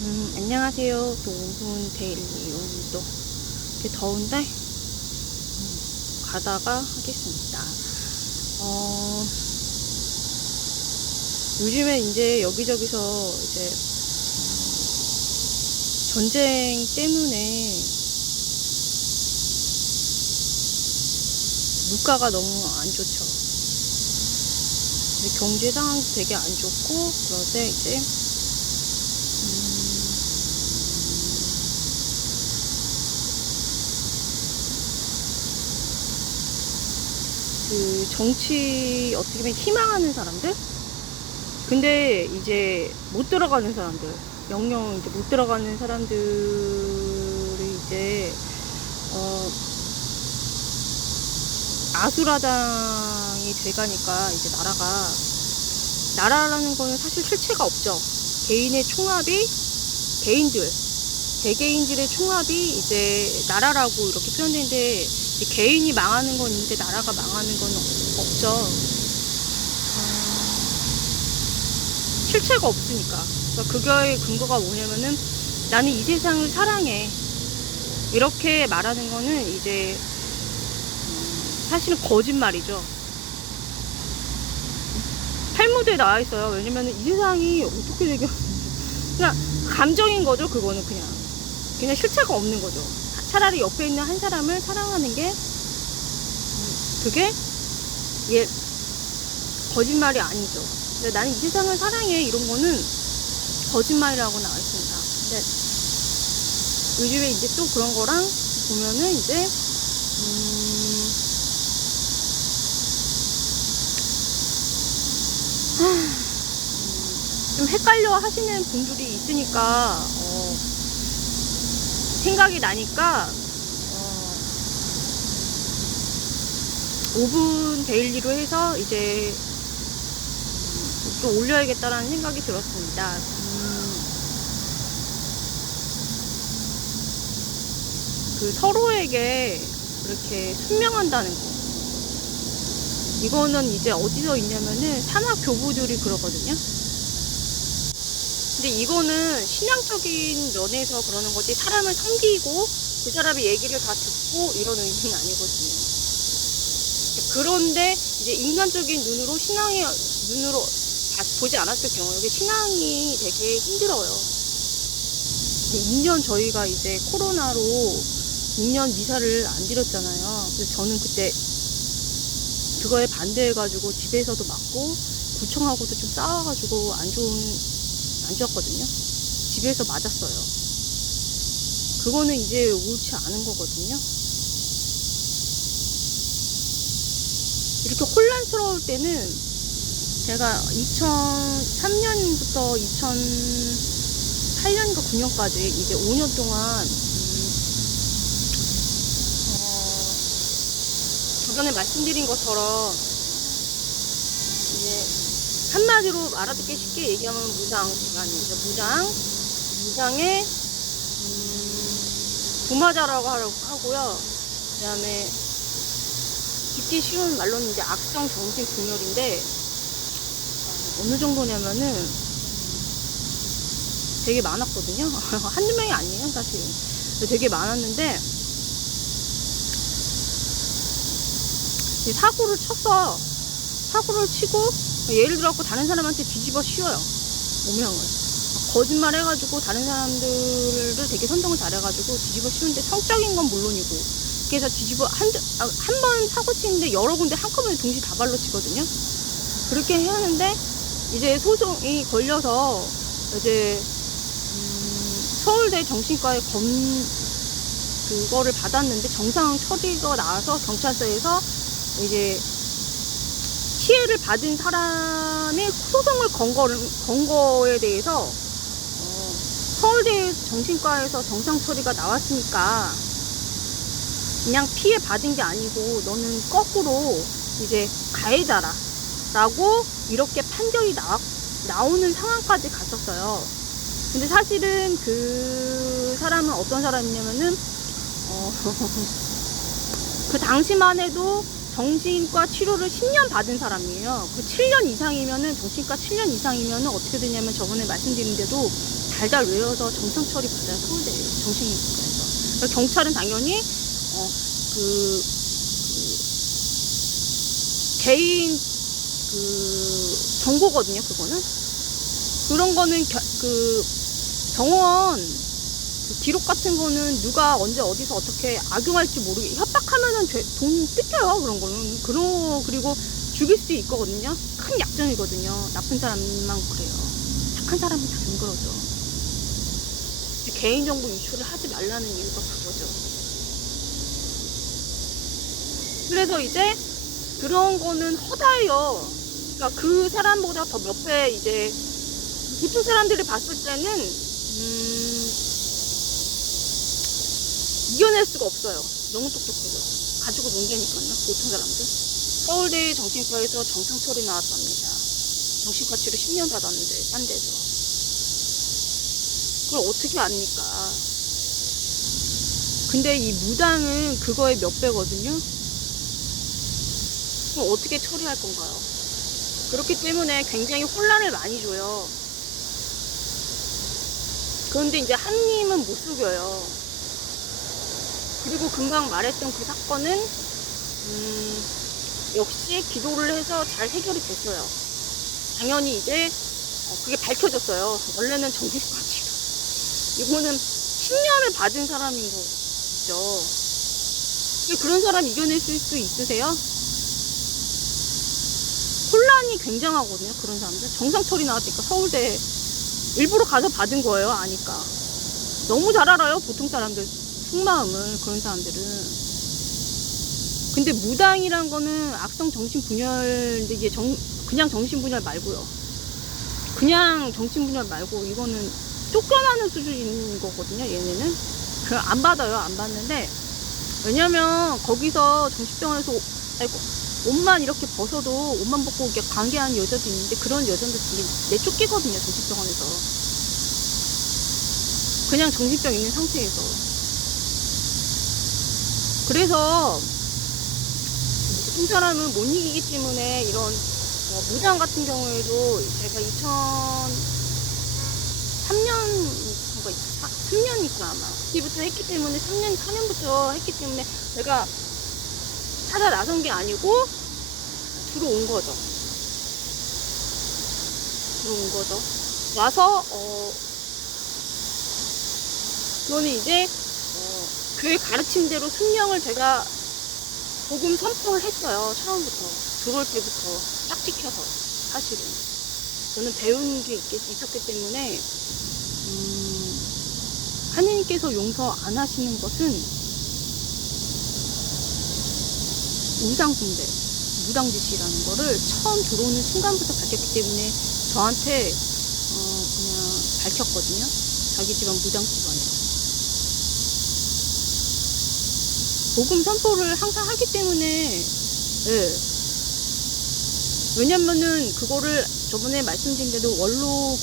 안녕하세요. 또 5분 데일리. 오늘도 이렇게 더운데 가다가 하겠습니다. 요즘에 이제 여기저기서 이제 전쟁 때문에 물가가 너무 안 좋죠. 근데 경제 상황도 되게 안 좋고 그런데 이제 그 정치 어떻게 보면 희망하는 사람들, 근데 이제 못 들어가는 사람들, 영영 이제 못 들어가는 사람들이 이제 아수라장이 돼가니까 이제 나라라는 거는 사실 실체가 없죠. 개인의 총합이, 개개인들의 총합이 이제 나라라고 이렇게 표현되는데, 개인이 망하는 건 있는데 나라가 망하는 건 없죠. 실체가 없으니까. 그러니까 그거의 근거가 뭐냐면은 나는 이 세상을 사랑해, 이렇게 말하는 거는 이제 사실은 거짓말이죠. 탈무드에 나와 있어요. 왜냐면은 이 세상이 어떻게 되게 그냥 감정인 거죠. 그거는 그냥 실체가 없는 거죠. 차라리 옆에 있는 한 사람을 사랑하는 게 그게 거짓말이 아니죠. 근데 나는 이 세상을 사랑해, 이런 거는 거짓말이라고 나와 있습니다. 근데 요즘에 이제 또 그런 거랑 보면은 이제 좀 헷갈려 하시는 분들이 있으니까 생각이 나니까 5분 데일리로 해서 이제 좀 올려야겠다라는 생각이 들었습니다. 그 서로에게 그렇게 순명한다는 거, 이거는 이제 어디서 있냐면은 산악 교부들이 그러거든요. 근데 이거는 신앙적인 면에서 그러는 거지, 사람을 섬기고 그 사람의 얘기를 다 듣고 이런 의미는 아니거든요. 그런데 이제 인간적인 눈으로, 신앙의 눈으로 보지 않았을 경우에 신앙이 되게 힘들어요. 2년 저희가 이제 코로나로 2년 미사를 안 드렸잖아요. 그래서 저는 그때 그거에 반대해가지고 집에서도 맞고 구청하고도 좀 싸워가지고 안 좋았거든요. 집에서 맞았어요. 그거는 이제 옳지 않은 거거든요. 이렇게 혼란스러울 때는 제가 2003년부터 2008년인가 9년까지 이제 5년 동안 저번에 말씀드린 것처럼 이제 한마디로 알아듣기 쉽게 얘기하면 무장지간이죠. 무장에 부마자라고 하고요. 그 다음에 듣기 쉬운 말로는 이제 악성 정신 분열인데, 어느 정도냐면은 되게 많았거든요. 한두 명이 아니에요, 사실. 되게 많았는데, 사고를 치고, 예를 들어서 다른 사람한테 뒤집어 씌워요. 오명을. 거짓말 해가지고 다른 사람들을 되게 선정을 잘해가지고 뒤집어 씌우는데, 성적인 건 물론이고, 그래서 한 번 사고 치는데 여러 군데 한꺼번에 동시에 다 발로 치거든요. 그렇게 하는데, 이제 소송이 걸려서 이제 서울대 정신과에 그거를 받았는데 정상 처리가 나와서 경찰서에서 이제 피해를 받은 사람의 소송을 건 거에 대해서 서울대 정신과에서 정상 처리가 나왔으니까 그냥 피해 받은 게 아니고 너는 거꾸로 이제 가해자라 라고 이렇게 판결이 나오는 상황까지 갔었어요. 근데 사실은 그 사람은 어떤 사람이냐면은 그 당시만 해도 정신과 치료를 10년 받은 사람이에요. 그 7년 이상이면은, 정신과 7년 이상이면은 어떻게 되냐면 저번에 말씀드린 대로 달달 외워서 정상 처리 받아요. 서울대 정신과에서. 그러니까 경찰은 당연히 그 개인 정보거든요. 그거는 그런 거는 그 병원 기록 같은 거는 누가 언제 어디서 어떻게 악용할지 모르게 협박하면은 돈 뜯겨요. 그런 거는 그리고 죽일 수도 있거든요. 큰 약점이거든요. 나쁜 사람만 그래요. 착한 사람은 다 둥그러져. 개인정보 유출을 하지 말라는 이유가 그거죠. 그래서 이제 그런 거는 허다해요. 그러니까 그 사람보다 더 몇 배 이제 보통 사람들이 봤을 때는 이겨낼 수가 없어요. 너무 똑똑해서 가지고 논다니까요. 보통 사람들. 서울대 정신과에서 정상 처리 나왔답니다. 정신과 치료 10년 받았는데 딴 데서. 그걸 어떻게 압니까? 근데 이 무당은 그거의 몇 배거든요. 그럼 어떻게 처리할 건가요? 그렇기 때문에 굉장히 혼란을 많이 줘요. 그런데 이제 한님은 못 속여요. 그리고 금방 말했던 그 사건은 역시 기도를 해서 잘 해결이 됐어요. 당연히 이제 그게 밝혀졌어요. 원래는 정신과 치료. 이거는 10년을 받은 사람인 거죠. 그런 사람 이겨내실 수 있으세요? 혼란이 굉장하거든요. 그런 사람들. 정상 처리 나왔으니까 서울대 일부러 가서 받은 거예요. 아니까. 너무 잘 알아요. 보통 사람들 속마음을. 그런 사람들은. 근데 무당이란 거는 악성 정신분열, 이게 그냥 정신분열 말고요. 그냥 정신분열 말고 이거는 쫓겨나는 수준인 거거든요. 얘네는. 안 받아요. 안 받는데. 왜냐면 거기서 정신병원에서 옷만 이렇게 벗어도 옷만 벗고 이렇게 관계하는 여자도 있는데 그런 여자들 내쫓기거든요. 정신병원에서. 그냥 정신병 있는 상태에서. 그래서 보통 사람은 못 이기기 때문에 이런 무당 같은 경우에도 제가 3년이니까 아마 그때부터 했기 때문에 4년부터 했기 때문에 제가 찾아 나선 게 아니고 들어온 거죠. 와서 저는 이제 교회 가르친 대로 순명을 제가 복음 선포를 했어요. 처음부터 들어올 때부터 딱 지켜서. 사실은 저는 배운 게 있었기 때문에 하느님께서 용서 안 하시는 것은 우상숭배, 무당짓이라는 거를 처음 들어오는 순간부터 밝혔기 때문에 저한테 그냥 밝혔거든요. 자기 집안 무당 집안이라고. 복음 선포를 항상 하기 때문에, 예. 왜냐면은 그거를 저번에 말씀드린 대로 원로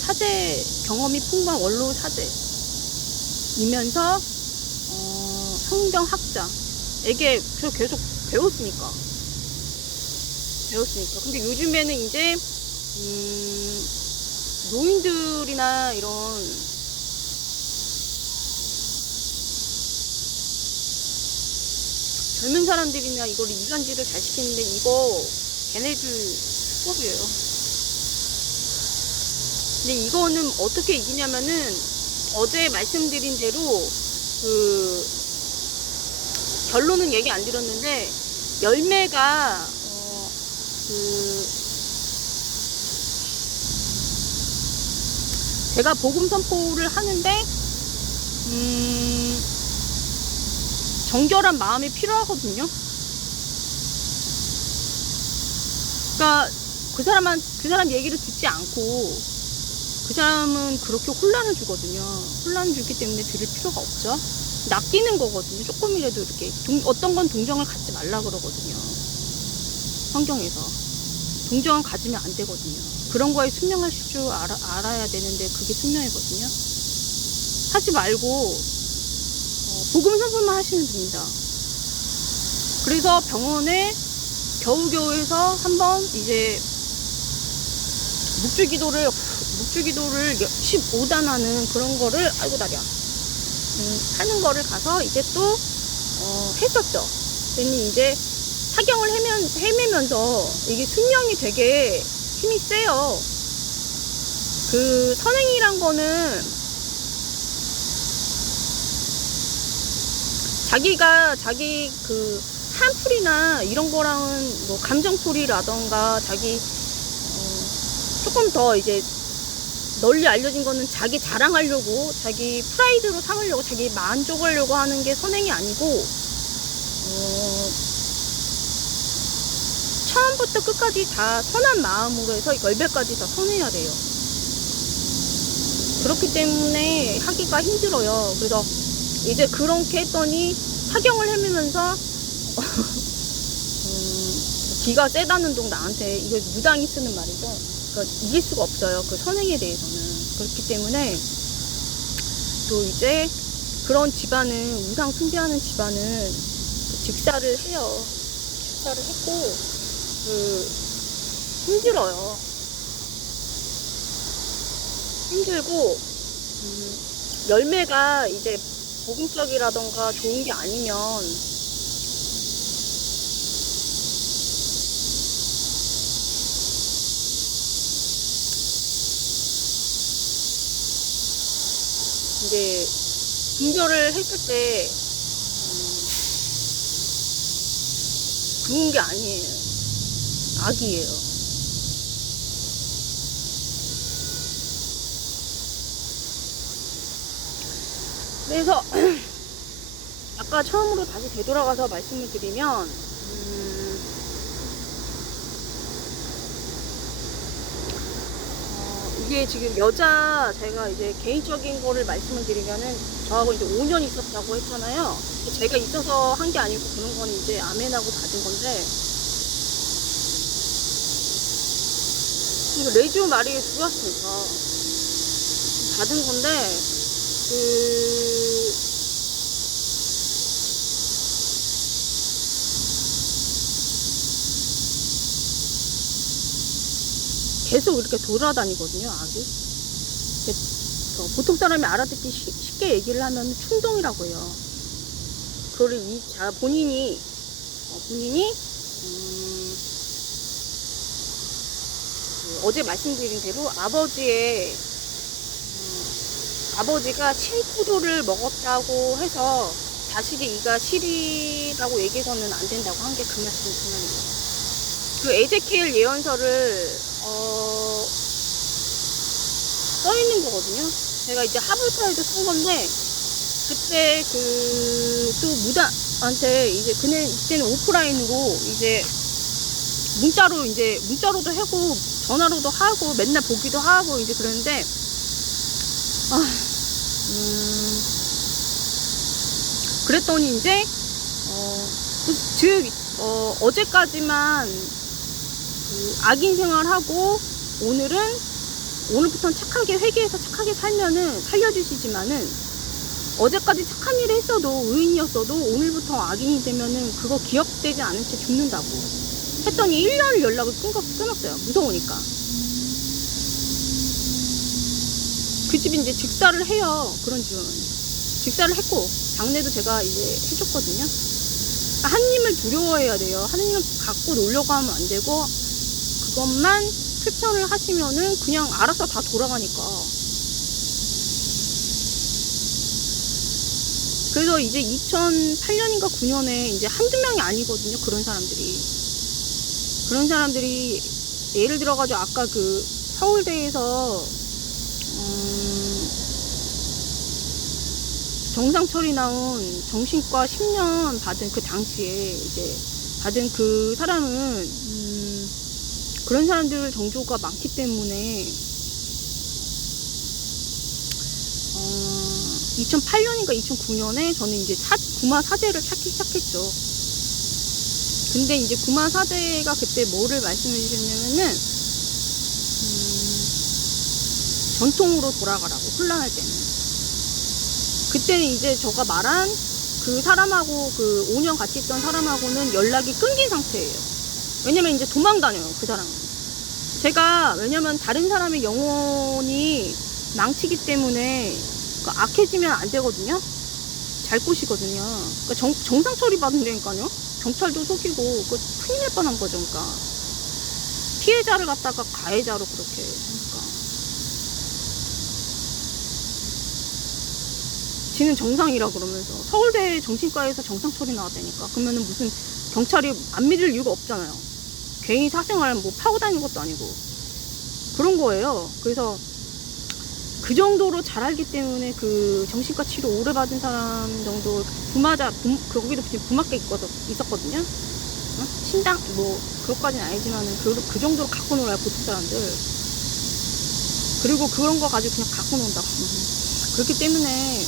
사제, 경험이 풍부한 원로 사제이면서 성경 학자에게 저 계속 배웠으니까. 근데 요즘에는 이제 노인들이나 이런 젊은 사람들이나 이걸 이간질을 잘 시키는데 이거 걔네들 수법이에요. 근데 이거는 어떻게 이기냐면은 어제 말씀드린 대로 결론은 얘기 안 드렸는데 열매가 제가 복음 선포를 하는데 정결한 마음이 필요하거든요. 그러니까 그 사람 얘기를 듣지 않고 그 사람은 그렇게 혼란을 주거든요. 혼란을 주기 때문에 들을 필요가 없죠. 낚이는 거거든요. 조금이라도 이렇게 어떤 건 동정을 갖지 말라 그러거든요. 성경에서 동정은 가지면 안 되거든요. 그런 거에 순명하실 줄 알아야 되는데 그게 순명이거든요. 하지 말고 복음 선포만 하시면 됩니다. 그래서 병원에 겨우겨우해서 한번 이제 국주기도를 15단 하는 그런 거를, 아이고 다리야, 하는 거를 가서 이제 또 했었죠. 그랬더니 이제 사경을 헤매면서 이게 순명이 되게 힘이 세요. 그 선행이란 거는 자기가 자기 그 한풀이나 이런 거랑은 뭐 감정풀이라던가 자기 조금 더 이제 널리 알려진 거는 자기 자랑하려고, 자기 프라이드로 삼으려고, 자기 만족하려고 하는 게 선행이 아니고, 처음부터 끝까지 다 선한 마음으로 해서 열배까지 다 선해야 돼요. 그렇기 때문에 하기가 힘들어요. 그래서 이제 그렇게 했더니 사경을 헤매면서 기가 세다는 동 나한테, 이거 무당이 쓰는 말이죠. 그러니까 이길 수가 없어요. 그 선행에 대해서는. 그렇기 때문에 또 이제 그런 집안은, 우상 숭배하는 집안은 직사를 해요. 직사를 했고, 힘들어요. 힘들고, 열매가 이제 복음적이라던가 좋은 게 아니면 이제 분별을 했을 때 좋은 게 아니에요. 악이에요. 그래서 아까 처음으로 다시 되돌아가서 말씀을 드리면, 이게 지금 제가 이제 개인적인 거를 말씀을 드리면은, 저하고 이제 5년 있었다고 했잖아요. 제가 있어서 한 게 아니고 그런 건 이제 아멘하고 받은 건데, 이거 레지오 마리에 들어왔으니까 받은 건데, 계속 이렇게 돌아다니거든요, 악이. 보통 사람이 알아듣기 쉽게 얘기를 하면 충동이라고 해요. 그거를 본인이 어제 말씀드린 대로 아버지가 침포도를 먹었다고 해서 자식의 이가 실이라고 얘기해서는 안 된다고 한 게 그 말씀이에요. 그 에제키엘 예언서를 써 있는 거거든요. 제가 이제 하불사에도 쓴 건데, 그때 또 무당한테 이제 이때는 오프라인으로 이제 문자로도 하고 전화로도 하고 맨날 보기도 하고 이제 그러는데, 그랬더니 이제 어제까지만 악인 생활하고 오늘부터는 착하게 회개해서 착하게 살면은 살려주시지만은, 어제까지 착한 일을 했어도, 의인이었어도 오늘부터 악인이 되면은 그거 기억되지 않은 채 죽는다고 했더니 1년을 연락을 끊었어요. 무서우니까. 그 집이 이제 직사를 해요. 그런 집은 직사를 했고, 장례도 제가 이제 해줬거든요. 하느님을 두려워해야 돼요. 하느님을 갖고 놀려고 하면 안 되고, 그것만 실천을 하시면은 그냥 알아서 다 돌아가니까. 그래서 이제 2008년인가 9년에 이제 한두 명이 아니거든요. 그런 사람들이 예를 들어가지고 아까 그 서울대에서 정상철이 나온 정신과 10년 받은 그 당시에 이제 받은 그 사람은 그런 사람들 정조가 많기 때문에 2008년인가 2009년에 저는 이제 구마 사제를 찾기 시작했죠. 근데 이제 구마 사제가 그때 뭐를 말씀해 주셨냐면은 전통으로 돌아가라고, 혼란할 때는. 그때는 이제 제가 말한 그 사람하고, 그 5년 같이 있던 사람하고는 연락이 끊긴 상태예요. 왜냐면 이제 도망다녀요, 그 사람은. 제가 왜냐면 다른 사람의 영혼이 망치기 때문에 악해지면 안 되거든요. 잘 꼬시거든요. 그러니까 정상 처리 받는다니까요. 경찰도 속이고 큰일 날 뻔한 거죠. 그러니까 피해자를 갖다가 가해자로 그렇게 하니까. 지는 정상이라 그러면서 서울대 정신과에서 정상 처리 나왔다니까. 그러면은 무슨 경찰이 안 믿을 이유가 없잖아요. 괜히 사생활 뭐 파고 다니는 것도 아니고 그런 거예요. 그래서 그 정도로 잘 알기 때문에 그 정신과 치료 오래 받은 사람 정도 거기도 부마개 있었거든요. 어? 신당 뭐 그것까지는 아니지만은 그 정도로 갖고 놀아요 보통 사람들. 그리고 그런 거 가지고 그냥 갖고 논다고. 그렇기 때문에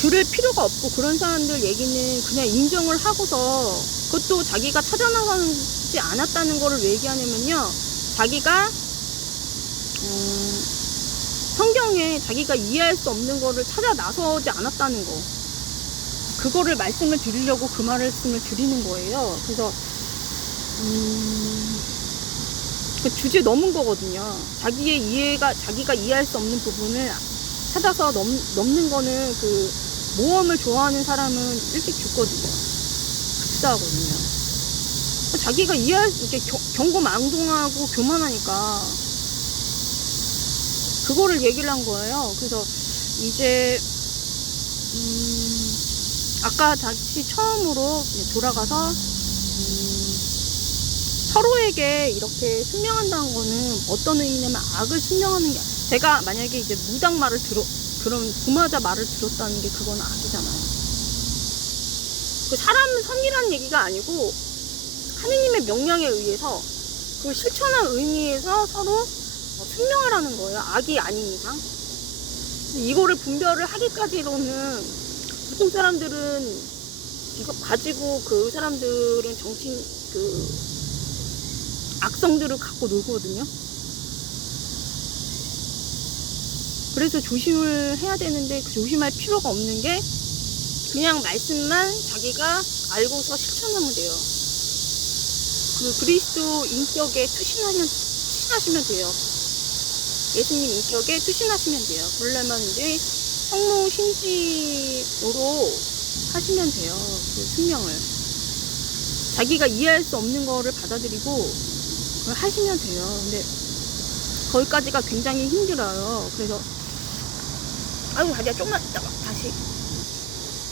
들을 필요가 없고 그런 사람들 얘기는 그냥 인정을 하고서 그것도 자기가 찾아 나가지 않았다는 거를 왜 얘기하냐면요. 자기가 성경에 자기가 이해할 수 없는 거를 찾아 나서지 않았다는 거. 그거를 말씀을 드리려고 그 말씀을 드리는 거예요. 그래서 그 주제 넘은 거거든요. 자기가 이해할 수 없는 부분을 찾아서 넘는 거는 그 모험을 좋아하는 사람은 일찍 죽거든요. 급사하거든요. 자기가 이렇게 경고망동하고 교만하니까 그거를 얘기를 한 거예요. 그래서 이제 아까 다시 처음으로 돌아가서 서로에게 이렇게 순명한다는 거는 어떤 의미냐면 악을 순명하는 게 제가 만약에 이제 무당 말을 그런 부마자 말을 들었다는 게 그건 악이잖아요. 그 사람 선이라는 얘기가 아니고 하느님의 명령에 의해서 그 실천한 의미에서 서로 순명하라는 거예요. 악이 아닌 이상. 이거를 분별을 하기까지로는 보통 사람들은 이거 가지고 그 사람들은 악성들을 갖고 놀거든요. 그래서 조심을 해야 되는데 그 조심할 필요가 없는 게 그냥 말씀만 자기가 알고서 실천하면 돼요. 그 그리스도 인격에 투신하시면 돼요. 예수님 인격에 투신하시면 돼요. 그러려면 이제 성모 심지로 하시면 돼요. 그 순명을. 자기가 이해할 수 없는 거를 받아들이고 그걸 하시면 돼요. 근데 거기까지가 굉장히 힘들어요. 그래서 아유 다리야 좀만 있다가 다시